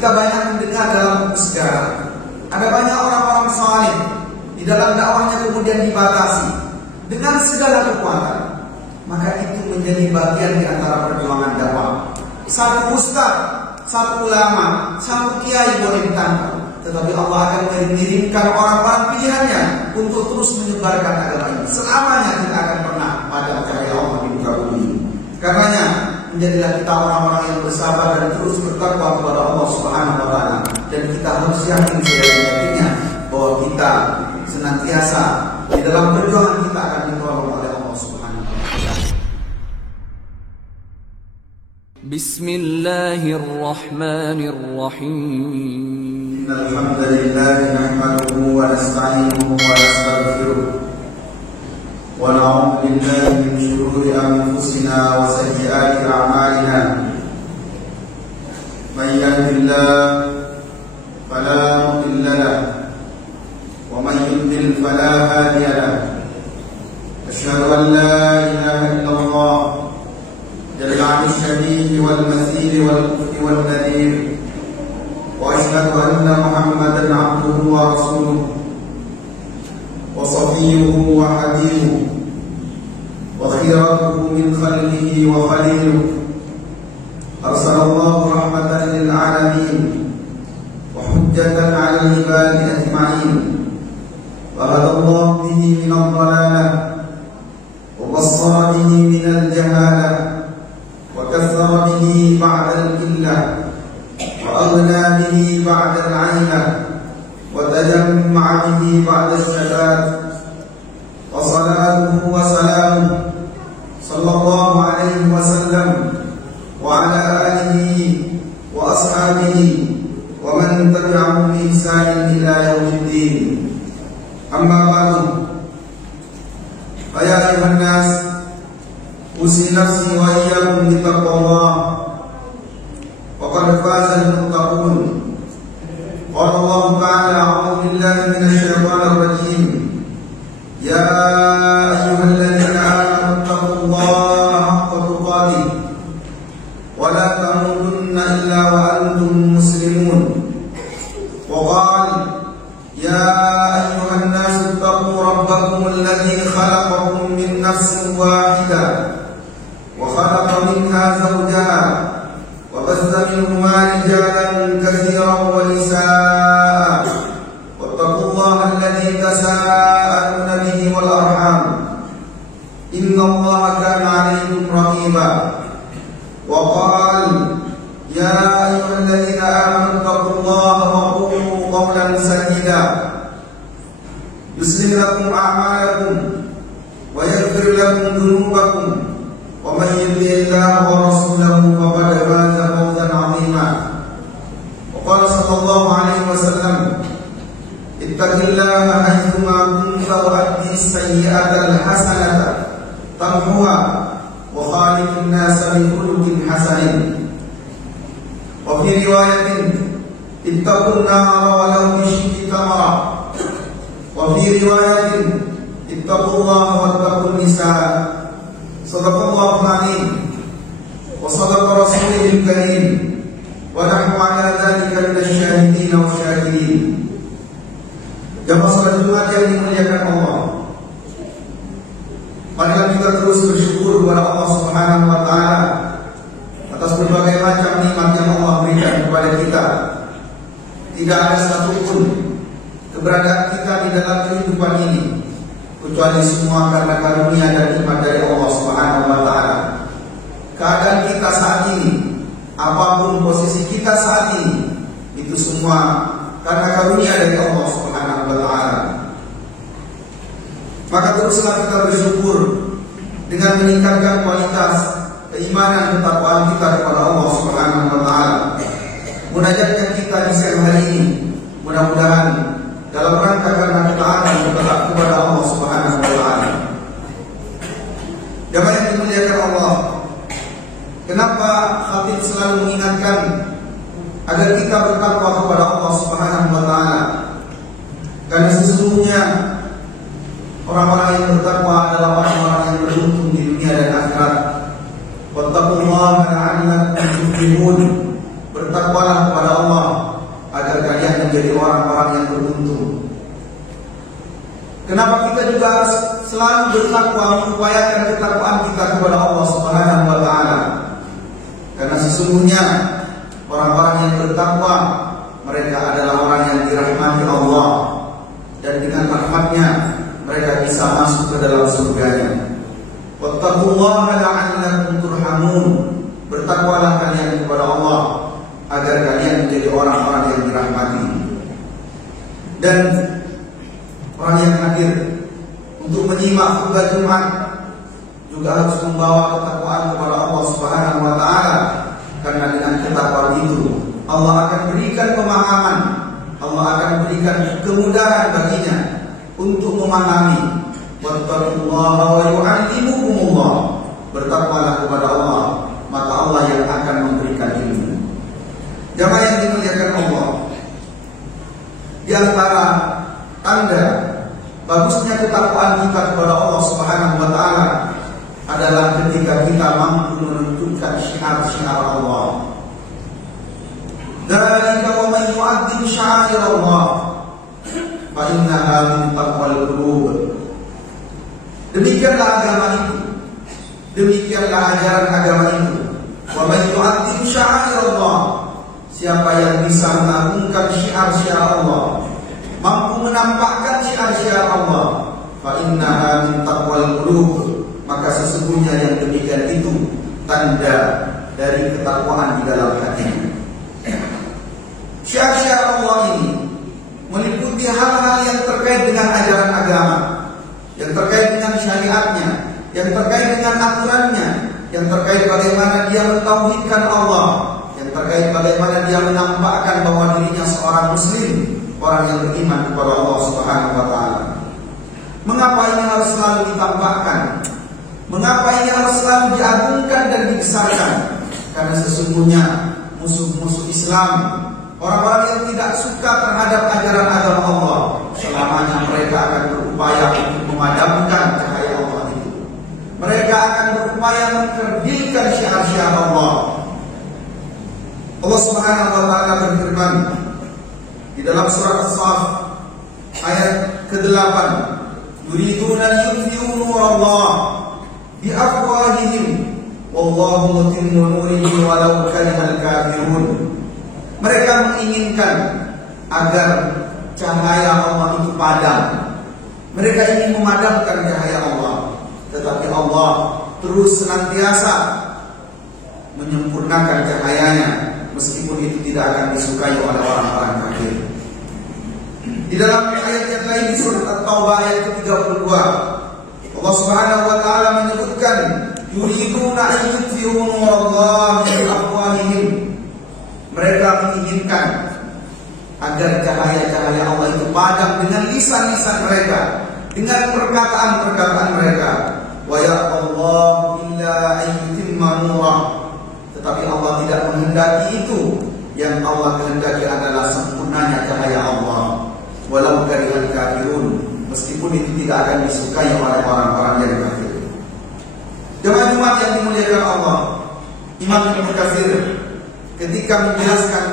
kita banyak mendengar dalam buku sejarah, ada banyak orang-orang saleh di dalam dakwahnya kemudian dibatasi dengan segala kekuatan. Maka itu menjadi bagian di antara perjuangan dakwah. Satu ustaz, satu ulama, satu kiai boleh ditangkap, tetapi Allah akan mengirimkan orang-orang pilihannya untuk terus menyebarkan agama ini. Selamanya kita akan pernah pada cahaya Allah di muka bumi. Karenanya menjadilah kita orang-orang yang bersabar dan terus bertakwa kepada Allah Subhanahu wa taala, dan kita harus yakin seyakin-yakinnya bahwa kita senantiasa di dalam perjuangan kita akan ditolong oleh Allah Subhanahu wa taala. Bismillahirrahmanirrahim. Alhamdulillah nahmaduhu wa nasta'inuhu wa nastaghfiruh wa na'udzu billahi min shururi anfusina wa sayyiati a'malina. Man yahdihillahu fala mudilla lahu wa man yudlil fala hadiya lahu. Asyhadu an la ilaha illallah jalla 'ala syariki wal mathil wal kufi wal nadir. وأشهد أن محمدا عبده ورسوله وصفيه وحبيبه وخيرته من خلقه وخليله. أرسل الله رحمة للعالمين وحجة على العباد أجمعين، وهدى الله به من الضلالة وبصر به من الجهالة وكثر به بعد القلة وأغنى به بعد العيلة وتجمع به بعد الشتات. وصلاته وسلامه صلى الله عليه وسلم وعلى آله وأصحابه ومن تبعهم بإحسان إلى يوم الدين. أما بعد، فيا أيها الناس، أوصي نفسي وإياكم بتقوى الله، وقد فاز المتقون. قال الله تعالى: أعوذ بالله من الشيطان الرجيم. يا أيها الذين آمنوا اتقوا الله حق تقاته ولا تموتن إلا وأنتم مسلمون. وقال: يا أيها الناس اتقوا ربكم الذي خلقكم من نفس واحدة وخلق منها زوجها وبث منهما رجالا كثيرا ونساء، واتقوا الله الذي تساءلون به والأرحام، إن الله كان عليكم رقيبا. وقال: يا أيها الذين آمنوا اتقوا الله وقولوا قولا سديدا يصلح لكم أعمالكم ويغفر لكم ذنوبكم، ومن يطع الله ورسوله فقد فاز فوزا عظيما. وقال صلى الله عليه وسلم: اتق الله حيثما كنت وأتي السيئة الحسنة تمحوها وخالق الناس بخلق حسن. وفي رواية: اتقوا النار ولو بشق تمرة. وفي رواية: اتقوا الله واتقوا النساء. صدق الله العظيم وصدق رسوله الكريم، ونحن على ذلك من الشاهدين والشاكرين. Jamaah salat Jumat yang dimuliakan Allah, marilah kita terus bersyukur kepada Allah Subhanahu wa taala atas berbagai macam nikmat yang Allah berikan kepada kita. Tidak ada satupun keberadaan kita di dalam kehidupan ini kecuali semua karena karunia dan nikmat dari Allah Subhanahu wa taala. Keadaan kita saat ini, apapun posisi kita saat ini, itu semua karena karunia dari Allah Subhanahu wa taala. Maka teruslah kita bersyukur dengan meningkatkan kualitas keimanan dan ketakwaan kita kepada Allah Subhanahu wa taala. Munajatkan kita di siang hari ini, mudah-mudahan dalam rangka karena ketaatan kepada Allah Subhanahu wa taala. Jamaah yang dimuliakan Allah, kenapa khatib selalu mengingatkan agar kita bertakwa kepada Allah Subhanahu wa taala? Karena sesungguhnya orang-orang yang bertakwa adalah orang-orang yang beruntung di dunia dan akhirat. Wattaqullaha la'allakum tuflihun. Bertakwalah kepada Allah menjadi orang-orang yang beruntung. Kenapa kita juga harus selalu bertakwa, mengupayakan ketakwaan kita kepada Allah Subhanahu wa taala? Karena sesungguhnya orang-orang yang bertakwa, mereka adalah orang yang dirahmati Allah, dan dengan rahmatnya mereka bisa masuk ke dalam surganya. Wattaqullaha la'allakum turhamun. Bertakwalah kalian kepada Allah agar kalian menjadi orang-orang yang dirahmati. Dan orang yang hadir untuk menyimak khutbah Jumat juga harus membawa ketakwaan kepada Allah Subhanahu wa taala, karena dengan ketakwaan itu Allah akan berikan pemahaman, Allah akan berikan kemudahan baginya untuk memahami. Wattaqullaha wa yu'allimukumullah. Bertakwalah kepada Allah, maka Allah yang akan memberikan ilmu. Jamaah yang dimuliakan Allah, di antara tanda bagusnya ketakwaan kita kepada Allah Subhanahu wa taala adalah ketika kita mampu menentukan syiar-syiar Allah. Dzalika wa man yu'azzim sya'air Allah fa innaha min taqwal qulub. Demikianlah agama itu, demikianlah ajaran agama itu. Wa man yu'azzim sya'air Allah, siapa yang bisa mengagungkan syiar-syiar Allah, mampu menampakkan syiar-syiar Allah, fa innaha min taqwal qulub, maka sesungguhnya yang demikian itu tanda dari ketakwaan di dalam hatinya. Syiar-syiar Allah ini meliputi hal-hal yang terkait dengan ajaran agama, yang terkait dengan syariatnya, yang terkait dengan aturannya, yang terkait bagaimana dia mentauhidkan Allah, yang terkait bagaimana dia menampakkan bahwa dirinya seorang muslim, orang yang beriman kepada Allah Subhanahu wa taala. Mengapa ini harus selalu ditampakkan? Mengapa ini harus selalu diagungkan dan dibesarkan? Karena sesungguhnya musuh-musuh Islam, orang-orang yang tidak suka terhadap ajaran agama Allah, selamanya mereka akan berupaya untuk memadamkan cahaya Allah itu. Mereka akan berupaya mengkerdilkan syiar-syiar Allah. Allah Subhanahu wa taala berfirman di dalam surat As-Saff ayat ke-8, yuriduna yutfi'u nurallah bi afwahihim wallahu mutimmu nurihi walau karihal kafirun. Mereka menginginkan agar cahaya Allah itu padam. Mereka ingin memadamkan cahaya Allah, tetapi Allah terus senantiasa menyempurnakan cahayanya, meskipun itu tidak akan disukai oleh orang-orang kafir. Di dalam ayat yang lain di surat At-Taubah ayat ke-32, Allah Subhanahu wa taala menyebutkan yuriduna an yutfi'u nurallahi bi afwahihim. Mereka menginginkan agar cahaya-cahaya Allah itu padam dengan lisan-lisan mereka, dengan perkataan-perkataan mereka. Wa ya'allahu illa an yutimma nurah. Tetapi Allah tidak menghendaki itu. Yang Allah kehendaki adalah sempurnanya cahaya Allah. Walau karihal kafirun, meskipun itu tidak akan disukai oleh orang-orang yang kafir. Jemaah Jumat yang dimuliakan Allah, Imam Ibnu Katsir ketika menjelaskan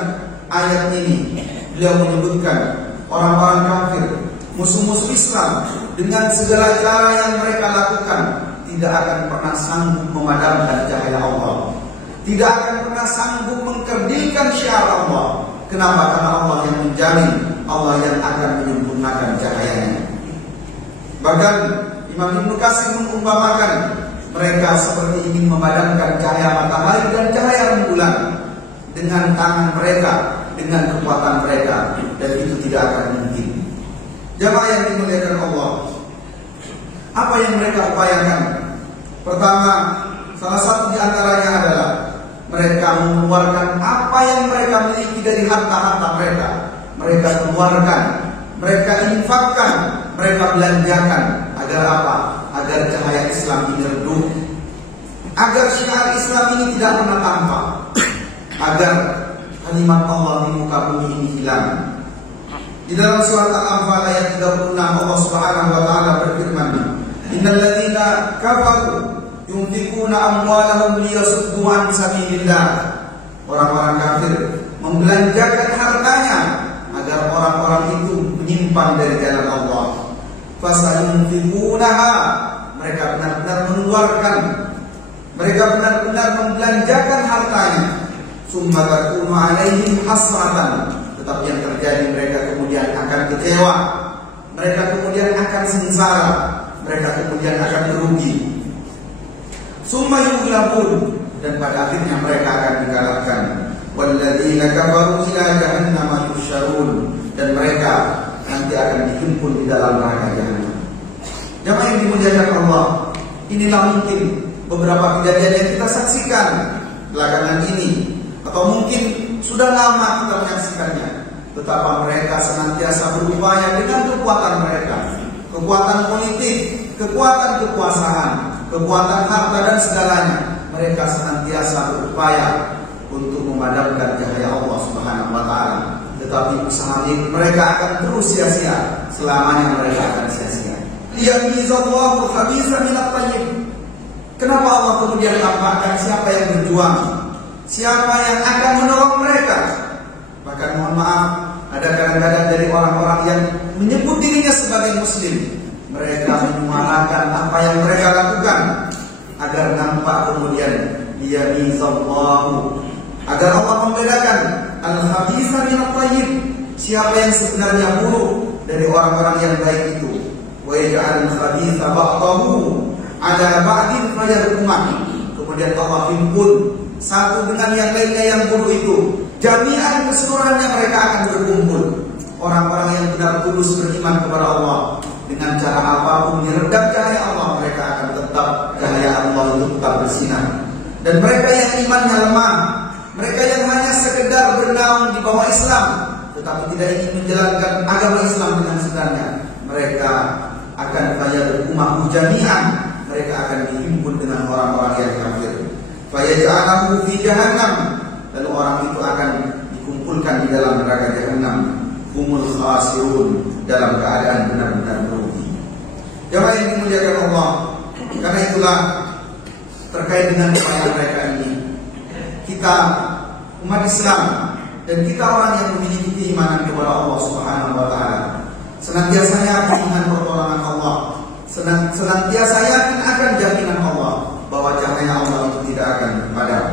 ayat ini, beliau menyebutkan orang-orang kafir, musuh-musuh Islam, dengan segala cara yang mereka lakukan tidak akan pernah sanggup memadamkan cahaya Allah, tidak akan pernah sanggup mengkerdilkan syiar Allah. Kenapa? Karena Allah yang menjamin, Allah yang akan menyempurnakan cahayanya. Bahkan Imam Ibnu Katsir mengumpamakan mereka seperti ingin memadamkan cahaya matahari dan cahaya rembulan dengan tangan mereka, dengan kekuatan mereka, dan itu tidak akan mungkin. Jamaah yang dimuliakan Allah, apa yang mereka upayakan? Pertama, salah satu di antaranya adalah mereka mengeluarkan apa yang mereka miliki dari harta-harta mereka. Mereka keluarkan, mereka infakkan, mereka belanjakan. Agar apa? Agar cahaya Islam ini redup, agar syiar Islam ini tidak pernah tampak, agar kalimat Allah di muka bumi ini hilang. Di dalam surat Al-Anfal ayat 36 Allah Subhanahu wa taala berfirman, "Innal ladzina kafaru yunfikuna amwalahum liyasuddu an sabilillah." Orang-orang kafir membelanjakan hartanya agar orang menyimpan dari jalan Allah. Fasayunfiqunaha, mereka benar-benar mengeluarkan, mereka benar-benar membelanjakan hartanya. Summa takunu alaihim hasratan, tetapi yang terjadi mereka kemudian akan kecewa, mereka kemudian akan sengsara, mereka kemudian akan merugi. Summa yughlabun, dan pada akhirnya mereka akan dikalahkan. Walladzina kafaru ila jahannam yusyarun, dan mereka nanti akan dihimpun di dalam neraka jahanam. Jamaah yang dimuliakan Allah, inilah mungkin beberapa kejadian yang kita saksikan belakangan ini, atau mungkin sudah lama kita menyaksikannya. Betapa mereka senantiasa berupaya dengan kekuatan mereka, kekuatan politik, kekuatan kekuasaan, kekuatan harta dan segalanya. Mereka senantiasa berupaya untuk memadamkan cahaya Allah Subhanahu wa taala. Tetapi usaha mereka akan terus sia-sia, selamanya mereka akan sia-sia. Liyamizallahu khabisa minat thayyib. Kenapa Allah kemudian tampakkan siapa yang berjuang, siapa yang akan menolong mereka? Bahkan mohon maaf, ada kadang-kadang dari orang-orang yang menyebut dirinya sebagai muslim, mereka menyuarakan apa yang mereka lakukan agar nampak kemudian liyamizallahu, agar Allah membedakan al-khabisa minat thayyib, siapa yang sebenarnya buruk dari orang-orang yang baik itu. Wa yaj'alul khabitha ba'dahu 'ala ba'din fayarkumah, kemudian Allah himpun satu dengan yang lainnya yang buruk itu, jami'an keseluruhannya mereka akan berkumpul. Orang-orang yang benar tulus beriman kepada Allah, dengan cara apapun meredam cahaya Allah, mereka akan tetap cahaya Allah itu tetap bersinar. Dan mereka yang imannya lemah, mereka yang hanya sekedar bernaung di bawah Islam, tetapi tidak ingin menjalankan agama Islam dengan sebenarnya, mereka akan fayarkumah jami'an, mereka akan dihimpun dengan orang-orang yang kafir. Fayaj'alahu fi jahannam, lalu orang itu akan dikumpulkan di dalam neraka jahannam. Humul khasirun, dalam keadaan benar-benar merugi. Jemaah yang dimuliakan Allah, karena itulah terkait dengan upaya mereka ini, kita umat Islam dan kita orang yang memiliki keimanan kepada Allah Subhanahu wa taala, senantiasa yakin dengan pertolongan Allah, senantiasa yakin akan jaminan Allah bahwa cahaya Allah itu tidak akan padam.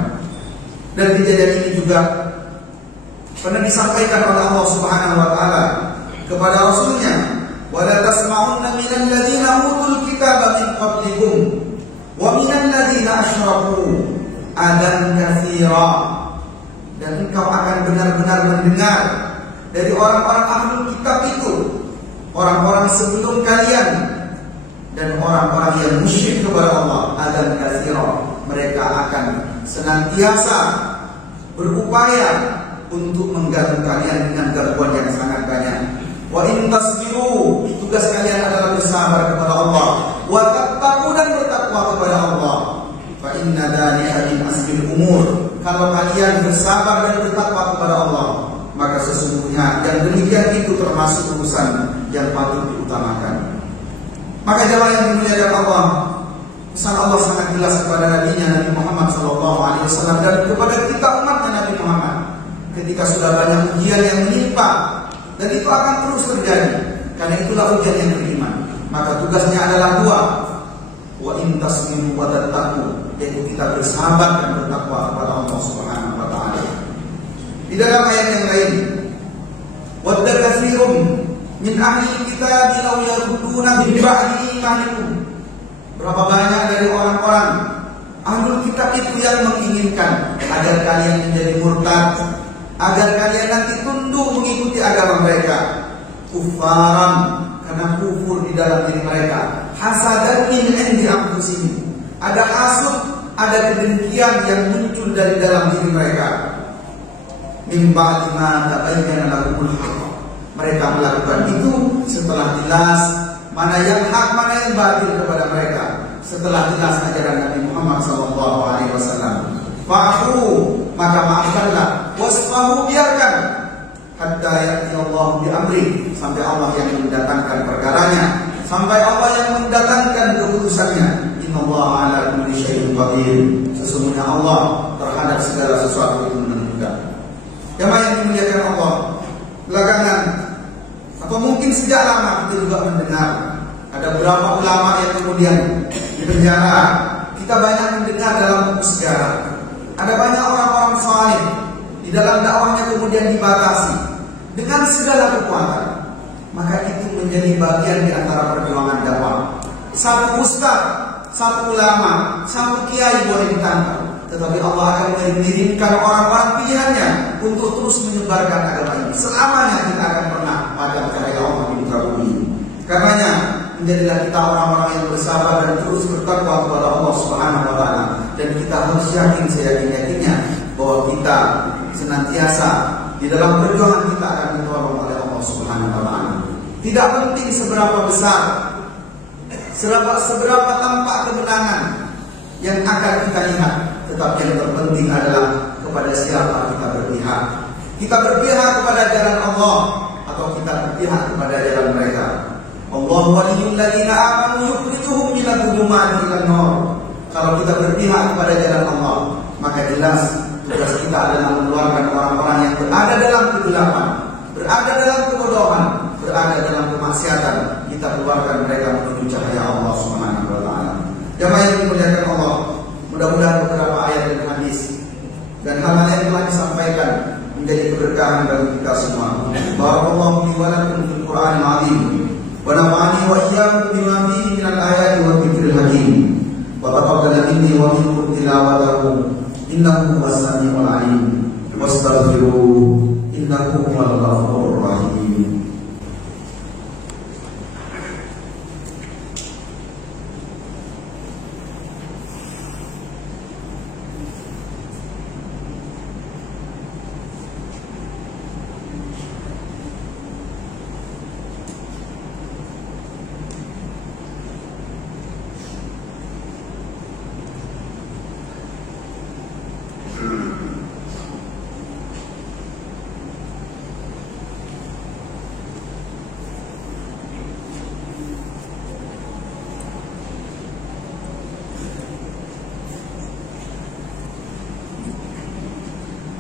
Dan kejadian ini juga pernah disampaikan oleh Allah Subhanahu wa taala kepada Rasulnya, wala tasma'unna minal ladzina utul kitaba min qablikum wa minal ladzina asyraku adan katsira, dan engkau akan benar-benar mendengar dari orang-orang ahlul kitab itu, orang-orang sebelum kalian dan orang-orang yang musyrik kepada Allah, adan katsira, mereka akan senantiasa berupaya untuk mengganggu kalian dengan gangguan yang sangat banyak. Wa in tasbiru, tugas kalian adalah bersabar kepada Allah, wa tattaqu, dan bertakwa kepada Allah. Fa inna dzalika min asbil umur, kalau kalian bersabar dan bertakwa kepada Allah, maka sesungguhnya yang demikian itu termasuk urusan yang patut diutamakan. Maka jemaah yang dimuliakan Allah, pesan Allah sangat jelas kepada nabinya Nabi Muhammad SAW dan kepada kita umatnya Nabi Muhammad. Ketika sudah banyak ujian yang menimpa, dan itu akan terus terjadi, karena itulah ujian yang beriman, maka tugasnya adalah dua. Wa in tasbiru wa tattaqu, yaitu kita bersabar dan bertakwa kepada Allah Subhanahu wa taala. Di dalam ayat yang lain, wadda katsirun min ahli kitab law yaruduna min ba'di imanikum, berapa banyak dari orang-orang ahlul kitab itu yang menginginkan agar kalian menjadi murtad, agar kalian nanti tunduk mengikuti agama mereka, kufaran, karena kufur di dalam diri mereka, hasadan min indi anfusihim, ada hasud, ada kedengkian yang muncul dari dalam diri mereka. Min ba'di ma tabayyana lahumul haqq, mereka melakukan itu setelah jelas mana yang hak, mana yang batil kepada mereka, setelah jelas ajaran Nabi Muhammad SAW. Fa'fu, maka maafkanlah, wasfahu, biarkan, hatta ya'ti Allah bi amri, sampai Allah yang mendatangkan perkaranya, sampai Allah yang mendatangkan keputusannya. Innallaha ala kulli syai'in qadir, sesungguhnya Allah terhadap segala sesuatu itu menentukan. Jemaah yang dimuliakan Allah, belakangan atau mungkin sejak lama kita juga mendengar ada beberapa ulama yang kemudian dipenjara. Kita banyak mendengar dalam buku sejarah ada banyak orang-orang saleh di dalam dakwahnya kemudian dibatasi dengan segala kekuatan. Maka itu menjadi bagian di antara perjuangan dakwah. Satu ustaz, satu ulama, satu kiai boleh ditangkap, tetapi Allah akan mengirimkan orang-orang pilihannya untuk terus menyebarkan agama ini. Selamanya kita akan pernah pada cahaya Allah di muka bumi. Karenanya menjadilah kita orang-orang yang bersabar dan terus bertakwa kepada Allah Subhanahu wa taala, dan kita harus yakin seyakin-yakinnya bahwa kita senantiasa di dalam perjuangan kita akan ditolong oleh Allah Subhanahu wa taala. Tidak penting seberapa besar, seberapa tampak kemenangan yang akan kita lihat, tetapi yang terpenting adalah kepada siapa kita berpihak. Kita berpihak kepada jalan Allah atau kita berpihak kepada jalan mereka. Allahu waliyyul ladzina amanu yukhrijuhum minadh dhulumati ilan nur. Kalau kita berpihak kepada jalan Allah, maka jelas tugas kita adalah mengeluarkan orang-orang yang berada dalam kegelapan, berada dalam kebodohan, berada dalam kemaksiatan. Kita keluarkan mereka menuju cahaya Allah Subhanahu wa taala. Jamaah yang dimuliakan Allah, mudah-mudahan beberapa ayat dan hadis dan hal-hal yang telah disampaikan menjadi keberkahan bagi kita semua. Barakallahu li wa lakum fil Qur'anil 'azim wa nafa'ani wa iyyakum bima fihi minal ayati wa dzikril hakim. Wa taqabbal minni wa minkum tilawatahu innahu huwas samiul 'alim. Wastaghfiruhu innahu huwal ghafurur rahim.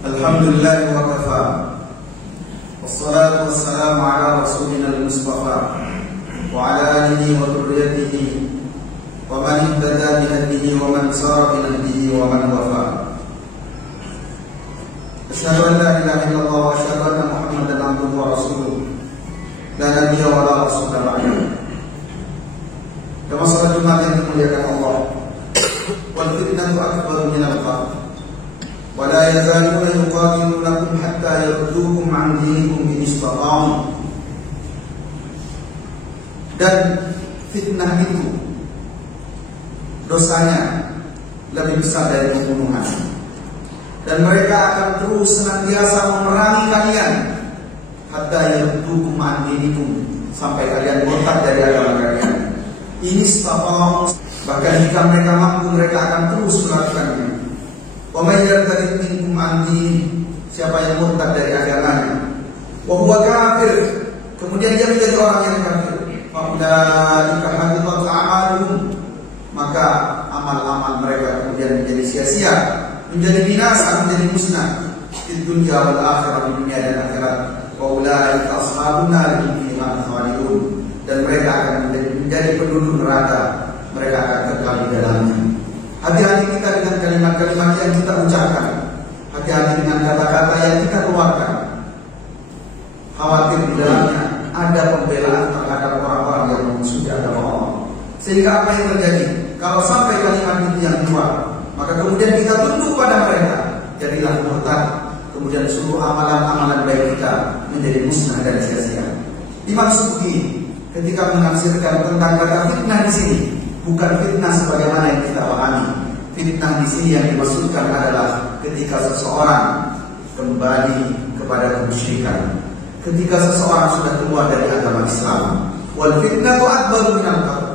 Alhamdulillah wa kafa. Wassalatu wassalamu ala rasulina al-mustafa wa ala alihi wa dhurriyyatihi wa man ihtada bi hadihi wa man sara bi nahjihi wa man wafa. Asyhadu an la ilaha illallah wa asyhadu anna Muhammadan abduhu wa rasuluh. La nabiyya wa la rasula ba'dahu. Jamaah salat Jumat yang dimuliakan Allah. Wal fitnatu akbaru min al-qatl. ولا يزالون يقاتلونكم حتى يردوكم عن دينكم إن استطاعوا. Dan fitnah itu dosanya lebih besar dari pembunuhan, dan mereka akan terus senantiasa memerangi kalian hatta yardukum an dinikum, sampai kalian murtad dari agama kalian. Ini istata'u, bahkan jika mereka mampu mereka akan terus melakukannya. Wa may yartadid minkum an dinihi, siapa yang murtad dari agamanya, wa huwa kafir, kemudian dia menjadi orang yang kafir, fa ulaika habitat a'maluhum, maka amal-amal mereka kemudian menjadi sia-sia, menjadi binasa, menjadi musnah di dunia wal akhirah, di dunia dan akhirat. Wa ulaika ashabun nar hum fiha khalidun, dan mereka akan menjadi penduduk neraka, mereka akan kekal di dalamnya. Hati-hati kita dengan kalimat-kalimat yang kita ucapkan, hati-hati dengan kata-kata yang kita keluarkan. Khawatir di dalamnya ada pembelaan terhadap orang-orang yang memusuhi agama Allah. Sehingga apa yang terjadi? Kalau sampai kalimat itu yang keluar, maka kemudian kita tunduk pada mereka, jadilah murtad. Kemudian seluruh amalan-amalan baik kita menjadi musnah dan sia-sia. Imam Suyuti ketika menafsirkan tentang kata fitnah di sini, bukan fitnah sebagaimana yang kita pahami. Fitnah di sini yang dimaksudkan adalah ketika seseorang kembali kepada kemusyrikan, ketika seseorang sudah keluar dari agama Islam. Wal fitnatu akbaru minal qatl,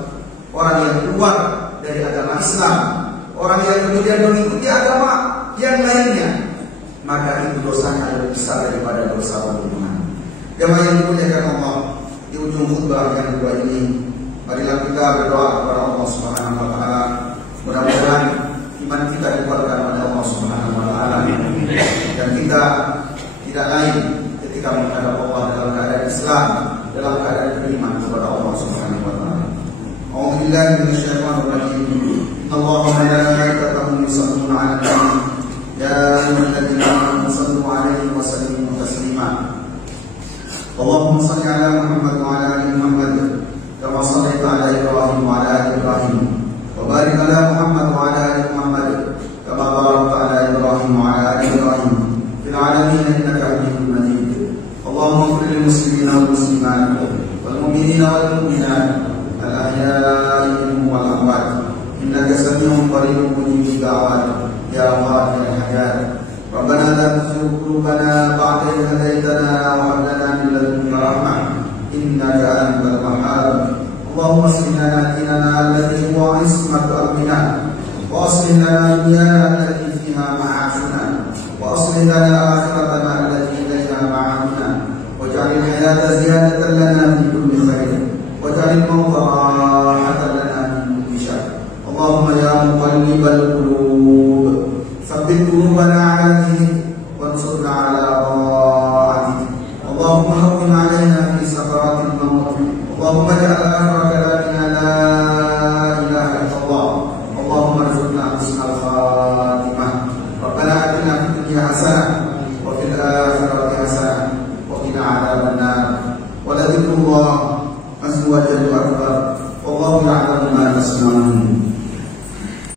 orang yang keluar dari agama Islam, orang yang kemudian mengikuti agama yang lainnya, maka itu dosanya lebih besar daripada dosa pembunuhan. Jamaah yang dimuliakan Allah, di ujung khutbah yang kedua ini, marilah kita berdoa kepada Allah Subhanahu wa taala. Mudah-mudahan iman kita dikuatkan oleh Allah Subhanahu wa taala, dan kita tidak lain ketika menghadap Allah dalam keadaan Islam dalam keadaan beriman kepada Allah Subhanahu wa taala. A'udzubillahi minasyaitonir rajim. Innallaha wa malaikatahu yusholluna 'alan nabi. Ya ayyuhalladzina amanu shallu 'alaihi wa sallimu taslima. Allahumma shalli 'ala Muhammad wa 'ala ali Muhammad kama shallaita 'ala Ibrahim wa 'ala ali Ibrahim. Wa barik 'ala Muhammad wa 'ala ali Muhammad kama barakta 'ala Ibrahim wa 'ala ali Ibrahim fil 'alamin innaka Hamidum Majid. Allahumma ighfir lil muslimina wal muslimat wal mu'minina wal mu'minat al ahya'i minhum wal amwat innaka sami'un qaribun mujibud da'wat ya qadhir al-hajat. Rabbana la tuzigh qulubana ba'da idh hadaytana wa hab lana min ladunka rahmah innaka antal wahhab. Allahumma aslih lana dinana alladhi huwa 'ismatu amrina wa aslih lana dunyana allati fiha ma'ashuna wa aslih lana akhiratana allati ilayha ma'aduna waj'al al-hayata ziyadatan lana fi kulli khair waj'al al-mawta rahatan lana min kulli shar. Allahumma ya muqallibal qulub tsabbit qulubana 'ala dinik wansurna 'ala ta'atik. Allahumma hawwin 'alaina fi sakaratil maut. Allahumma ja'al